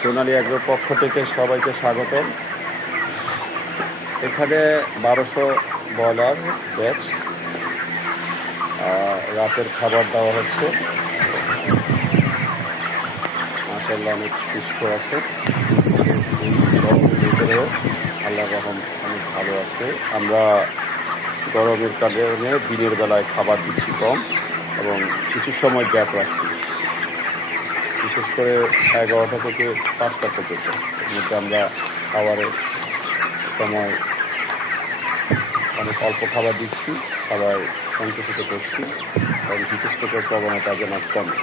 সোনালী এগ্রোর পক্ষ থেকে সবাইকে স্বাগতম। এখানে 1200 ব্রয়লার ব্যাচ রাতের খাবার দেওয়া হচ্ছে। মাশাআল্লাহ অনেক সুস্থ আছে, এই গরমের ভিতরেও আল্লাহর রহম অনেক ভালো আছে। আমরা গরমের কারণে দিনের বেলায় খাবার দিচ্ছি কম এবং কিছু সময় গ্যাপ রাখছি, বিশেষ করে 11টা থেকে 5টা পর্যন্ত। এর মধ্যে আমরা খাবারের সময় অনেক অল্প খাবার দিচ্ছি, খাবার সংকুচিত করছি এবং হিট স্ট্রোকের প্রবণতা যেন কমে।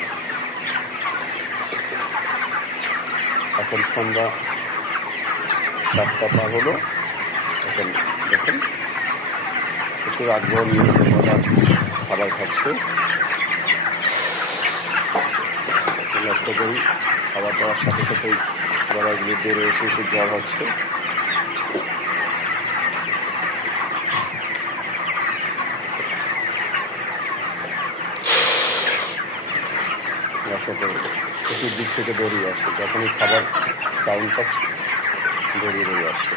এখন সন্ধ্যা 7টা পার হলো। এখন দেখেন প্রচুর আগ্রহ নিয়ে খাবার খাচ্ছে। লক্ষ্য করি খাবার দেওয়ার সাথে সাথেই গলাগুলি বেড়ে এসে জ্বর হচ্ছে। লক্ষ্য করে চতুর্দিক থেকে দৌড়িয়ে আসছে, যখনই খাবার সাউন্ড পাচ্ছে দৌড়িয়ে আসছে।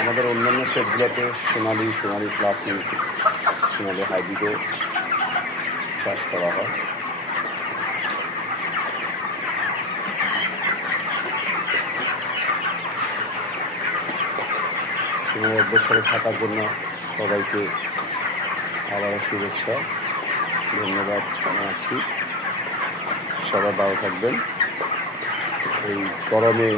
আমাদের অন্যান্য সেটগুলোতে সোনালি ক্লাসিক, সোনালি হাইব্রিডও চাষ করা হয়। এক বছরে থাকার জন্য সবাইকে আবারও শুভেচ্ছা, ধন্যবাদ জানাচ্ছি। সবাই ভালো থাকবেন। এই গরমে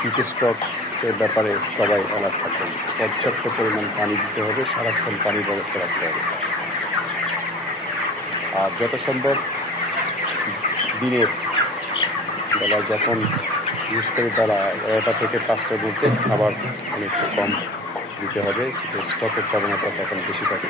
হিট স্ট্রোকের ব্যাপারে সবাই অ্যালার্ট থাকবেন। পর্যাপ্ত পরিমাণ পানি দিতে হবে, সারাক্ষণ পানির ব্যবস্থা রাখতে হবে। আর যত সম্ভব দিনের বেলা, যখন বিশেষ করে বেলা 11টা থেকে 5টার মধ্যে খাবার অনেক কম দিতে হবে, স্টকের প্রবণতা তখন বেশি থাকে।